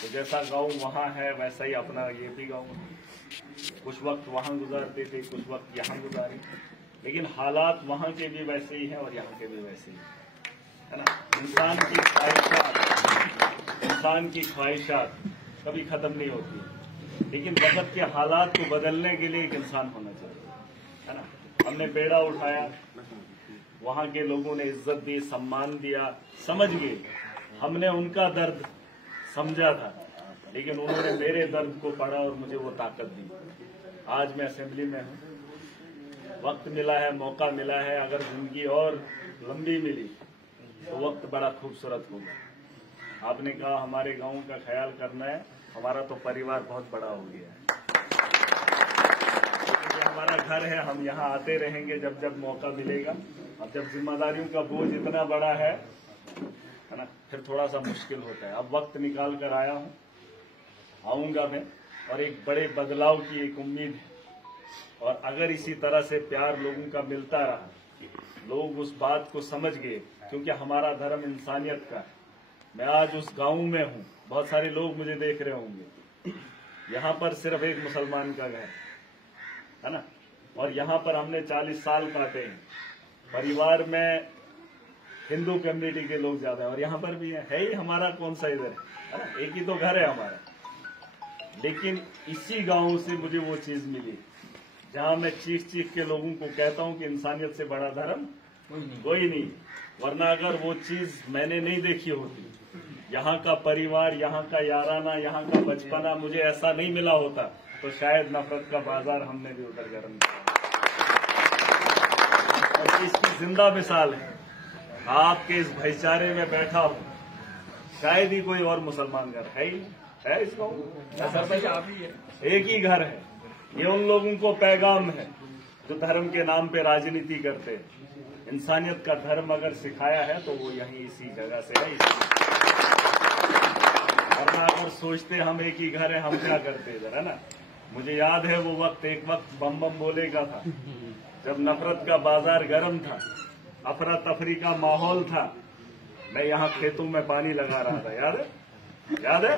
तो जैसा गाँव वहाँ है वैसा ही अपना ये भी गाँव है। कुछ वक्त वहाँ गुजारते थे, कुछ वक्त यहाँ गुजारे, लेकिन हालात वहाँ के भी वैसे ही हैं और यहाँ के भी वैसे ही है ना। इंसान की ख्वाहिशात कभी खत्म नहीं होती, लेकिन वक्त के हालात को बदलने के लिए एक इंसान होना चाहिए, है ना। हमने बेड़ा उठाया, वहाँ के लोगों ने इज्जत दी, सम्मान दिया, समझ गए। हमने उनका दर्द समझा था, लेकिन उन्होंने मेरे दर्द को पढ़ा और मुझे वो ताकत दी। आज मैं असेंबली में हूँ, वक्त मिला है, मौका मिला है। अगर जिंदगी और लंबी मिली तो वक्त बड़ा खूबसूरत होगा। आपने कहा हमारे गांव का ख्याल करना है, हमारा तो परिवार बहुत बड़ा हो गया है। ये हमारा घर है, हम यहाँ आते रहेंगे जब जब मौका मिलेगा। अब जब जिम्मेदारियों का बोझ इतना बड़ा है ना, फिर थोड़ा सा मुश्किल होता है। अब वक्त निकाल कर आया हूँ, आऊंगा मैं, और एक बड़े बदलाव की एक उम्मीद है। और अगर इसी तरह से प्यार लोगों का मिलता रहा, लोग उस बात को समझ गए, क्योंकि हमारा धर्म इंसानियत का है। मैं आज उस गांव में हूँ, बहुत सारे लोग मुझे देख रहे होंगे। यहाँ पर सिर्फ एक मुसलमान का घर है ना, और यहाँ पर हमने 40 साल काटे हैं। परिवार में हिंदू कम्युनिटी के लोग ज्यादा है, और यहाँ पर भी है ही। हमारा कौन सा इधर है ना, एक ही तो घर है हमारा। लेकिन इसी गांव से मुझे वो चीज मिली जहां मैं चीख चीख के लोगों को कहता हूं कि इंसानियत से बड़ा धर्म कोई नहीं। वरना अगर वो चीज मैंने नहीं देखी होती, यहाँ का परिवार, यहाँ का याराना, यहाँ का बचपना मुझे ऐसा नहीं मिला होता, तो शायद नफरत का बाजार हमने भी उधर गर्म किया। और इसकी जिंदा मिसाल है, आपके इस भाईचारे में बैठा हूं, शायद ही कोई और मुसलमान घर है ही है इसको, एक ही घर है। ये उन लोगों को पैगाम है जो धर्म के नाम पे राजनीति करते हैं। इंसानियत का धर्म अगर सिखाया है तो वो यहीं इसी जगह से है। वरना अगर सोचते हम एक ही घर है, हम क्या करते इधर, है ना। मुझे याद है वो वक्त, एक वक्त बम बम बोले का था, जब नफरत का बाजार गर्म था, अफरा तफरी का माहौल था। मैं यहाँ खेतों में पानी लगा रहा था, याद है? याद है?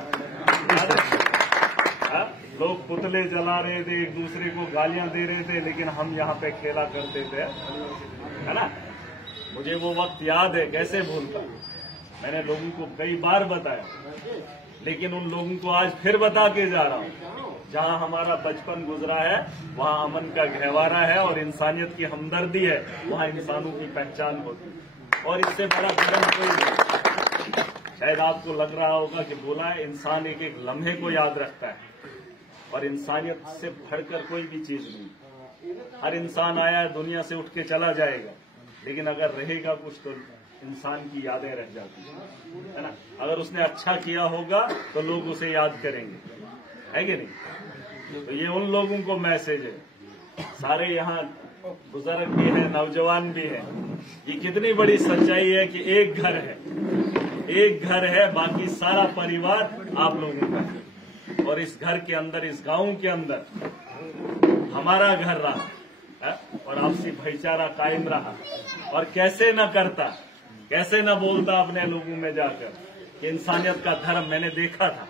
याद है? लोग पुतले जला रहे थे, एक दूसरे को गालियां दे रहे थे, लेकिन हम यहाँ पे खेला करते थे, है ना। मुझे वो वक्त याद है, कैसे भूलता। मैंने लोगों को कई बार बताया, लेकिन उन लोगों को आज फिर बता के जा रहा हूँ। जहाँ हमारा बचपन गुजरा है, वहाँ अमन का गहवारा है और इंसानियत की हमदर्दी है, वहाँ इंसानों की पहचान होती है। और इससे बड़ा धर्म कोई नहीं। शायद आपको लग रहा होगा कि बोला है, इंसान एक एक लम्हे को याद रखता है, और इंसानियत से बढ़कर कोई भी चीज नहीं। हर इंसान आया है, दुनिया से उठ के चला जाएगा, लेकिन अगर रहेगा कुछ तो इंसान की यादें रह जाती है ना। अगर उसने अच्छा किया होगा तो लोग उसे याद करेंगे, है कि नहीं। तो ये उन लोगों को मैसेज है, सारे यहाँ बुजुर्ग भी है, नौजवान भी है। ये कितनी बड़ी सच्चाई है कि एक घर है, एक घर है, बाकी सारा परिवार आप लोगों का है। और इस घर के अंदर, इस गांव के अंदर हमारा घर रहा है, और आपसी भाईचारा कायम रहा। और कैसे न करता, कैसे न बोलता अपने लोगों में जाकर कि इंसानियत का धर्म मैंने देखा था,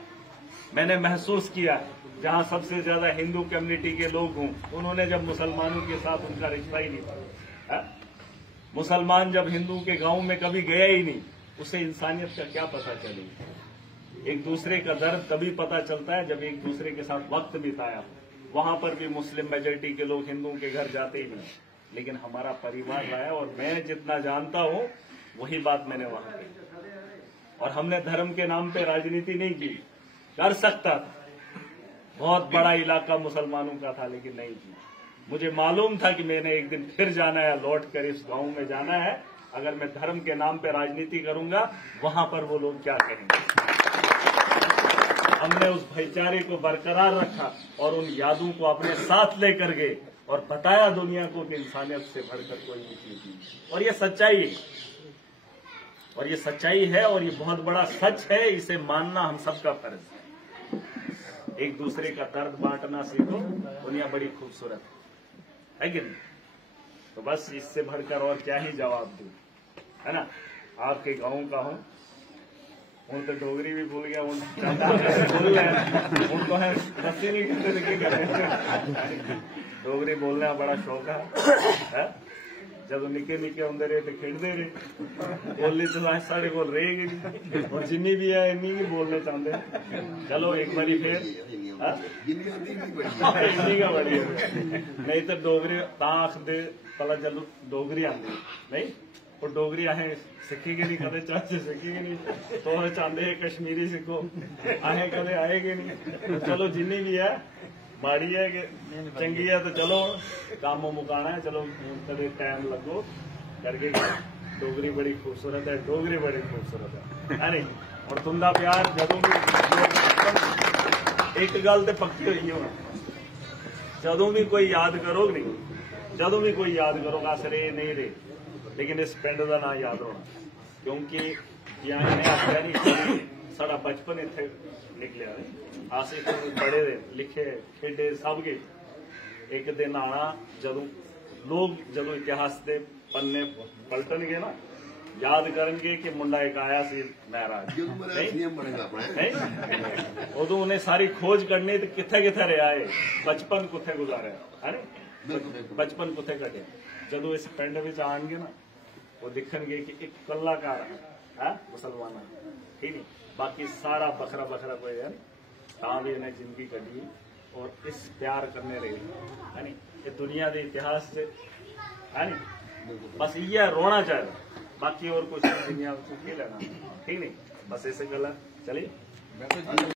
मैंने महसूस किया। जहां सबसे ज्यादा हिंदू कम्युनिटी के लोग हों, उन्होंने जब मुसलमानों के साथ उनका रिश्ता ही नहीं था, है? मुसलमान जब हिंदू के गांव में कभी गया ही नहीं, उसे इंसानियत का क्या पता चलेगा। एक दूसरे का दर्द तभी पता चलता है जब एक दूसरे के साथ वक्त बिताया हो। वहां पर भी मुस्लिम मेजोरिटी के लोग हिंदुओं के घर जाते ही नहीं, लेकिन हमारा परिवार रहा है। और मैं जितना जानता हूं वही बात मैंने वहां की। और हमने धर्म के नाम पे राजनीति नहीं की, कर सकता था, बहुत बड़ा इलाका मुसलमानों का था, लेकिन नहीं की। मुझे मालूम था कि मैंने एक दिन फिर जाना है, लौट कर इस गांव में जाना है। अगर मैं धर्म के नाम पे राजनीति करूंगा, वहां पर वो लोग क्या कहेंगे। हमने उस भाईचारे को बरकरार रखा और उन यादों को अपने साथ लेकर गए और बताया दुनिया को कि इंसानियत से बढ़कर कोई भी चीज नहीं। और ये सच्चाई है, और ये सच्चाई है, और ये बहुत बड़ा सच है। इसे मानना हम सबका फर्ज है। एक दूसरे का दर्द बांटना सीखो, दुनिया बड़ी खूबसूरत है कि नहीं। तो बस इससे बढ़कर और क्या ही जवाब दूं, है ना। आपके गांव का हूं, हूं तो डोगरी भी भूल गया, हूं तो है रस्सी नहीं करते की करते। डोगरी बोलने का बड़ा शौक है। जब निके निके होंगे रहे तो खेडते रहे, बोली तो साढ़े को रहेगी नहीं, और जिन्नी भी है इन्नी भी बोलने चाहते। चलो एक बारी फिर इन्नी का बड़ी नहीं तो डोगरी आखते पता चलो डोगरी आती नहीं, और डोगरी असें सिखेगी नहीं, कदे चाचे सिखेगी नहीं, तो चाहते है कश्मीरी सीखो, असें कदे आएगी नहीं। चलो जिन्नी भी है माड़ी है कि चंगी है, तो चलो काम मुकाना है, चलो कदे टाइम लगो करके। डोगरी बड़ी खूबसूरत है, डोगरी बड़ी खूबसूरत है नहीं। और तुंदा प्यार जदों भी एक गल तो पक्की हुई है, जदों भी कोई याद करोगे नहीं, जदों भी कोई याद करोगे अस रे नहीं रे, लेकिन इस पिंड का नाम याद होना, क्योंकि इन्हें आख्या नहीं साड़ा बचपन इत्थे निकलिया नहीं, अस बड़े लिखे खेडे सब के। एक दिन आना जदों लोग जदों इतिहास के पन्ने पलटनगे ना, याद करनगे कि मुंडा एक आया सी महराज नहीं, उदों उन्हें सारी खोज करनी तो किथे किथे रहा है, बचपन कुथे गुजारे है नहीं, बचपन कुथे कटे। जदों इस पिंड में आएंगे ना, वो दिखनगे कि एक कलाकार है मुसलमान, ठीक है, बाकी सारा बखरा बखरा कोई है, भी इन्हें जिंदगी कटी और इस प्यार करने रहे है नहीं। ये दुनिया के इतिहास से है नहीं, बस ये रोना चाहिए, बाकी और कुछ दुनिया लेना, ठीक नहीं, बस ऐसे गल चलिए।